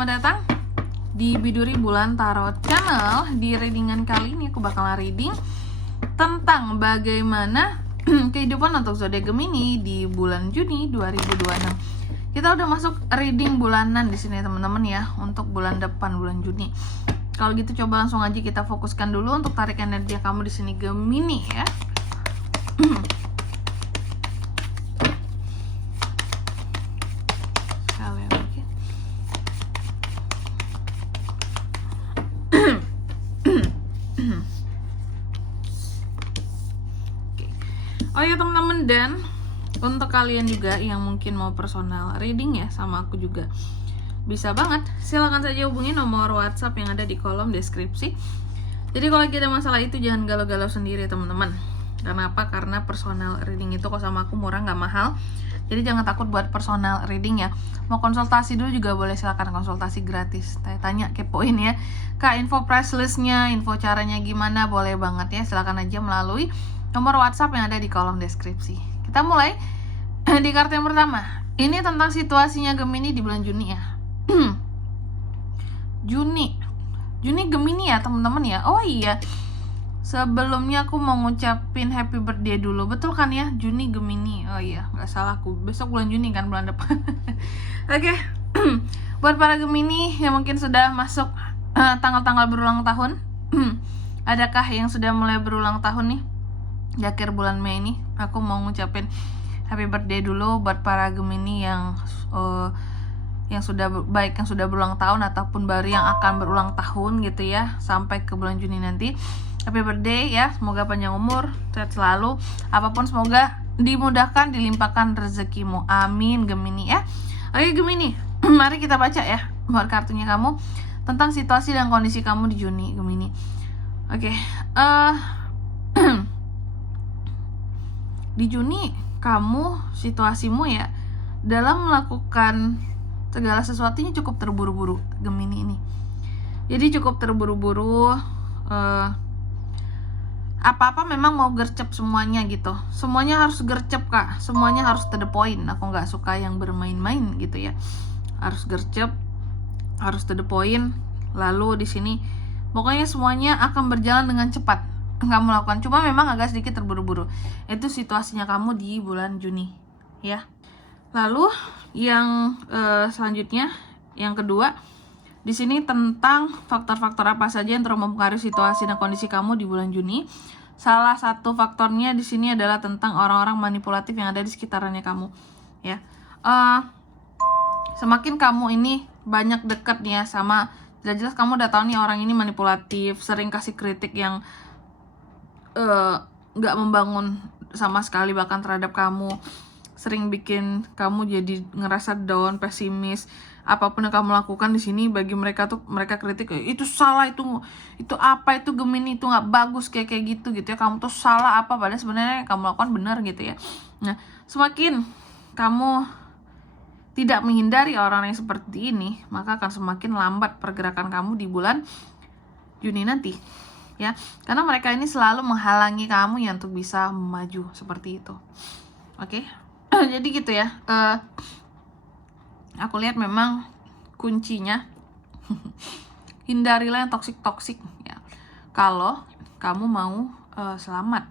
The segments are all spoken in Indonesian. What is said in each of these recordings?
selamat datang di Biduri Bulan Tarot Channel. Di readingan kali ini aku bakalan reading tentang bagaimana kehidupan untuk zodiak Gemini di bulan Juni 2026. Kita udah masuk reading bulanan di sini teman-teman ya, untuk bulan depan, bulan Juni. Kalau gitu coba langsung aja kita fokuskan dulu untuk tarik energi kamu di sini Gemini ya. Oh ya teman-teman, dan untuk kalian juga yang mungkin mau personal reading ya sama aku juga, bisa banget, silahkan saja hubungi nomor WhatsApp yang ada di kolom deskripsi. Jadi kalau lagi ada masalah itu jangan galau-galau sendiri teman-teman. Karena apa? Karena personal reading itu kok sama aku murah, nggak mahal. Jadi jangan takut buat personal reading ya. Mau konsultasi dulu juga boleh, silakan konsultasi gratis. Tanya kepoin ya, Kak, info price listnya, info caranya gimana, boleh banget ya. Silakan aja melalui nomor WhatsApp yang ada di kolom deskripsi. Kita mulai di kartu yang pertama. Ini tentang situasinya Gemini di bulan Juni ya. Juni Gemini ya teman-teman ya. Oh iya, sebelumnya aku mau ngucapin happy birthday dulu, betul kan ya? Juni Gemini. Oh iya, nggak salah aku. Besok bulan Juni kan, bulan depan. Oke. Buat para Gemini yang mungkin sudah masuk tanggal-tanggal berulang tahun, adakah yang sudah mulai berulang tahun nih di akhir bulan Mei ini? Aku mau ngucapin happy birthday dulu buat para Gemini yang sudah baik yang sudah berulang tahun ataupun baru yang akan berulang tahun gitu ya, sampai ke bulan Juni nanti. Happy birthday ya, semoga panjang umur, sehat selalu, apapun semoga dimudahkan, dilimpahkan rezekimu, amin Gemini ya. Oke Gemini, mari kita baca ya buat kartunya kamu tentang situasi dan kondisi kamu di Juni Gemini. Oke, di Juni kamu, situasimu ya dalam melakukan segala sesuatunya cukup terburu-buru Gemini ini. Jadi cukup terburu-buru, apa-apa memang mau gercep semuanya gitu. Semuanya harus gercep Kak, semuanya harus to the point. Aku nggak suka yang bermain-main gitu ya. Harus gercep, harus to the point. Lalu di sini pokoknya semuanya akan berjalan dengan cepat kamu lakukan, cuma memang agak sedikit terburu-buru. Itu situasinya kamu di bulan Juni ya. Lalu yang selanjutnya, yang kedua, di sini tentang faktor-faktor apa saja yang terus mempengaruhi situasi dan kondisi kamu di bulan Juni. Salah satu faktornya di sini adalah tentang orang-orang manipulatif yang ada di sekitarannya kamu ya. Semakin kamu ini banyak dekat nih ya sama, jelas-jelas kamu udah tahu nih orang ini manipulatif, sering kasih kritik yang nggak membangun sama sekali bahkan terhadap kamu, sering bikin kamu jadi ngerasa down, pesimis. Apapun yang kamu lakukan di sini bagi mereka tuh, mereka kritik itu salah, itu apa, itu Gemini itu nggak bagus kayak gitu ya, kamu tuh salah apa, padahal sebenarnya yang kamu lakukan benar gitu ya. Nah, semakin kamu tidak menghindari orang yang seperti ini, maka akan semakin lambat pergerakan kamu di bulan Juni nanti ya, karena mereka ini selalu menghalangi kamu ya untuk bisa maju seperti itu. Oke. Jadi gitu ya, aku lihat memang kuncinya hindarilah yang toksik ya, kalau kamu mau selamat,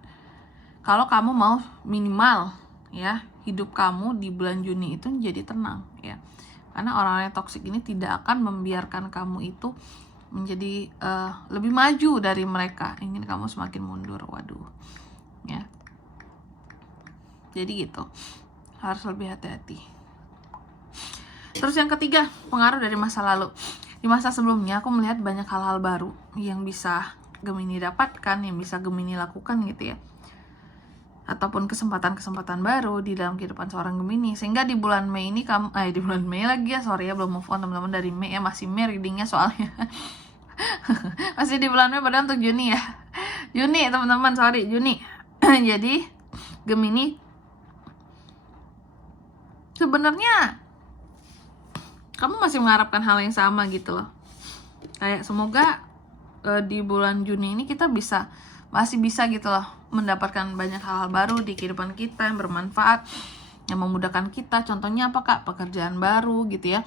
kalau kamu mau minimal ya hidup kamu di bulan Juni itu menjadi tenang ya, karena orang-orang yang toksik ini tidak akan membiarkan kamu itu menjadi lebih maju dari mereka, ingin kamu semakin mundur. Waduh ya, jadi gitu, harus lebih hati-hati. Terus yang ketiga, pengaruh dari masa lalu. Di masa sebelumnya aku melihat banyak hal-hal baru yang bisa Gemini dapatkan, yang bisa Gemini lakukan gitu ya, ataupun kesempatan-kesempatan baru di dalam kehidupan seorang Gemini. Sehingga di bulan Mei ini kamu, di bulan Mei lagi ya, sorry ya belum move on teman-teman dari Mei ya, masih Mei readingnya soalnya. Masih di bulan Mei, padahal untuk Juni ya. Juni teman-teman, sorry Juni. Jadi Gemini sebenarnya kamu masih mengharapkan hal yang sama gitu loh. Kayak semoga di bulan Juni ini kita masih bisa gitu loh mendapatkan banyak hal-hal baru di kehidupan kita yang bermanfaat, yang memudahkan kita. Contohnya apa Kak? Pekerjaan baru gitu ya.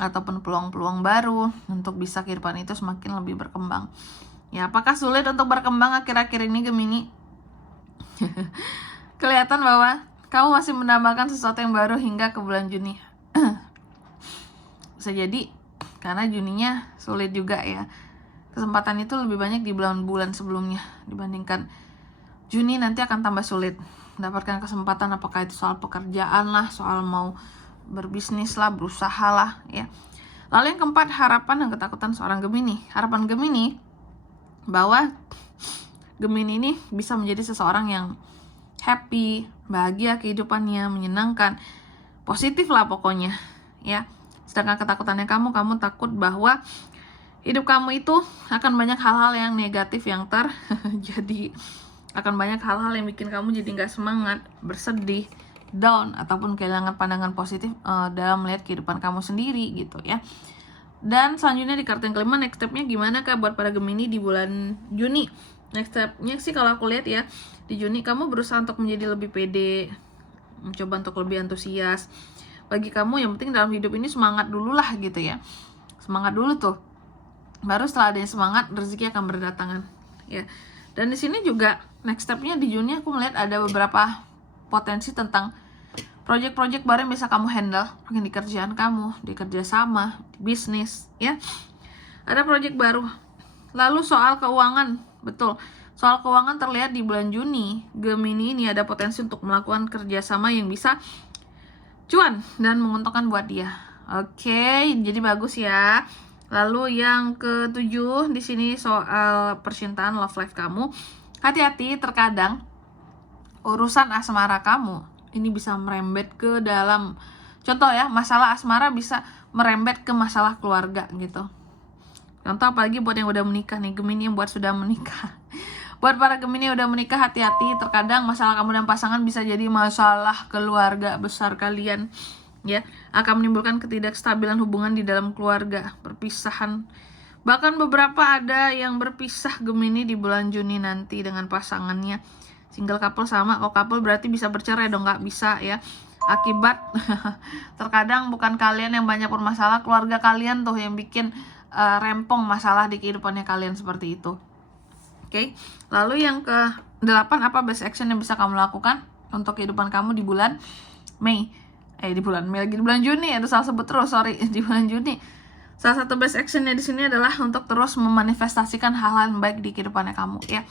ataupun peluang-peluang baru untuk bisa kehidupan itu semakin lebih berkembang. Ya, apakah sulit untuk berkembang akhir-akhir ini Gemini? Kelihatan bahwa kamu masih menambahkan sesuatu yang baru hingga ke bulan Juni. Bisa jadi karena Juninya sulit juga ya. Kesempatan itu lebih banyak di bulan-bulan sebelumnya dibandingkan Juni. Nanti akan tambah sulit mendapatkan kesempatan, apakah itu soal pekerjaan lah, soal mau berbisnis lah, berusaha lah ya. Lalu yang keempat, harapan dan ketakutan seorang Gemini. Harapan Gemini bahwa Gemini ini bisa menjadi seseorang yang happy, bahagia kehidupannya, menyenangkan, positif lah pokoknya ya. Sedangkan ketakutannya kamu takut bahwa hidup kamu itu akan banyak hal-hal yang negatif yang terjadi, akan banyak hal-hal yang bikin kamu jadi nggak semangat, bersedih, down, ataupun kehilangan pandangan positif dalam melihat kehidupan kamu sendiri gitu ya. Dan selanjutnya di kartu yang kelima, next step-nya gimana kak buat para Gemini di bulan Juni? Next step-nya sih kalau aku lihat ya, di Juni kamu berusaha untuk menjadi lebih pede, mencoba untuk lebih antusias. Bagi kamu yang penting dalam hidup ini semangat dulu lah gitu ya. Semangat dulu tuh. Baru setelah adanya semangat, rezeki akan berdatangan ya. Dan di sini juga next step-nya di Juni aku melihat ada beberapa potensi tentang project-project baru yang bisa kamu handle, mungkin di kerjaan kamu, di kerjasama, di bisnis ya. Ada project baru. Lalu soal keuangan, betul, soal keuangan terlihat di bulan Juni Gemini ini ada potensi untuk melakukan kerjasama yang bisa cuan dan menguntungkan buat dia. Oke, jadi bagus ya. Lalu yang ketujuh di sini soal percintaan, love life kamu. Hati-hati, terkadang urusan asmara kamu ini bisa merembet ke dalam, contoh ya, masalah asmara bisa merembet ke masalah keluarga gitu. Contoh apalagi buat yang udah menikah nih, Gemini yang buat sudah menikah. Buat para Gemini yang udah menikah, hati-hati, terkadang masalah kamu dan pasangan bisa jadi masalah keluarga besar kalian ya, akan menimbulkan ketidakstabilan hubungan di dalam keluarga, perpisahan. Bahkan beberapa ada yang berpisah Gemini di bulan Juni nanti dengan pasangannya. Single couple sama, kalau couple berarti bisa bercerai dong, nggak bisa ya. Akibat terkadang bukan kalian yang banyak bermasalah, keluarga kalian tuh yang bikin rempong masalah di kehidupannya kalian seperti itu. Oke. Lalu yang ke-8, apa best action yang bisa kamu lakukan untuk kehidupan kamu di bulan Mei? Di bulan Mei lagi, di bulan Juni, ada salah sebut terus, sorry, di bulan Juni. Salah satu best actionnya di sini adalah untuk terus memanifestasikan hal-hal baik di kehidupannya kamu ya.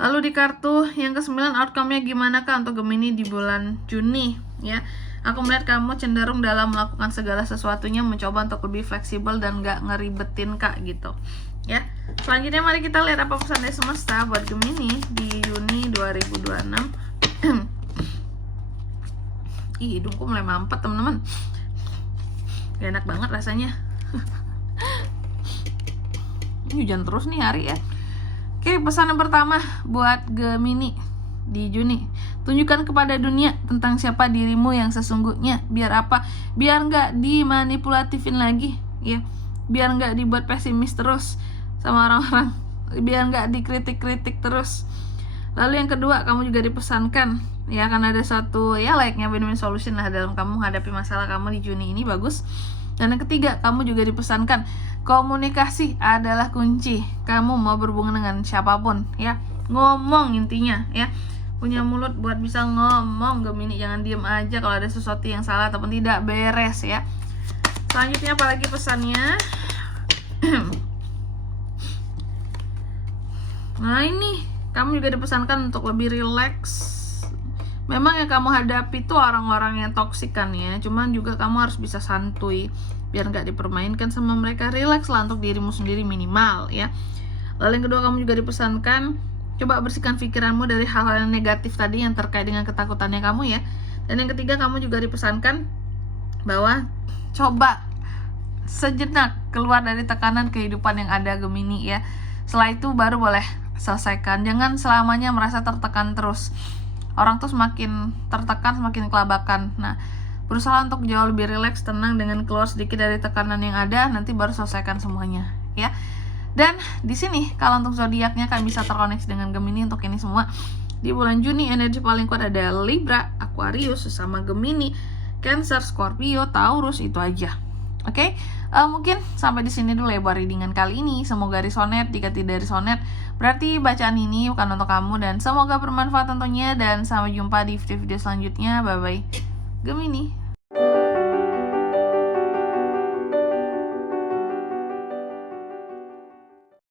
Lalu di kartu yang ke-9, outcome-nya gimana kak untuk Gemini di bulan Juni ya. Aku melihat kamu cenderung dalam melakukan segala sesuatunya mencoba untuk lebih fleksibel dan gak ngeribetin kak gitu ya. Selanjutnya mari kita lihat apa pesan dari semesta buat Gemini di Juni 2026. Ih, hidungku mulai mampet teman-teman, gak enak banget rasanya. Ini hujan terus nih hari ya. Oke, pesan yang pertama buat Gemini di Juni, tunjukkan kepada dunia tentang siapa dirimu yang sesungguhnya. Biar apa? Biar nggak dimanipulatifin lagi ya, biar nggak dibuat pesimis terus sama orang-orang, biar nggak dikritik-kritik terus. Lalu yang kedua, kamu juga dipesankan ya, akan ada satu ya layaknya win-win solution lah dalam kamu menghadapi masalah kamu di Juni ini, bagus. Dan yang ketiga, kamu juga dipesankan komunikasi adalah kunci. Kamu mau berhubungan dengan siapapun ya, ngomong intinya ya. Punya mulut buat bisa ngomong Gemini, jangan diem aja kalau ada sesuatu yang salah ataupun tidak beres ya. Selanjutnya apalagi pesannya? Nah ini, kamu juga dipesankan untuk lebih rileks. Memang yang kamu hadapi tuh orang-orang yang toksik kan ya, cuman juga kamu harus bisa santuy biar nggak dipermainkan sama mereka. Rileks lah untuk dirimu sendiri minimal ya. Lalu yang kedua, kamu juga dipesankan coba bersihkan pikiranmu dari hal-hal yang negatif tadi yang terkait dengan ketakutannya kamu ya. Dan yang ketiga, kamu juga dipesankan bahwa coba sejenak keluar dari tekanan kehidupan yang ada Gemini ya. Setelah itu baru boleh selesaikan. Jangan selamanya merasa tertekan terus. Orang tuh semakin tertekan semakin kelabakan. Nah, berusaha untuk jauh lebih rileks, tenang dengan keluar sedikit dari tekanan yang ada, nanti baru selesaikan semuanya ya. Dan di sini kalau untuk zodiaknya kan bisa terkoneksi dengan Gemini untuk ini semua. Di bulan Juni energi paling kuat ada Libra, Aquarius, sesama Gemini, Cancer, Scorpio, Taurus, itu aja Oke, mungkin sampai di sini dulu ya buat readingan kali ini. Semoga resonate. Jika tidak resonate, berarti bacaan ini bukan untuk kamu. Dan semoga bermanfaat tentunya. Dan sampai jumpa di video-video selanjutnya. Bye-bye. Gemini.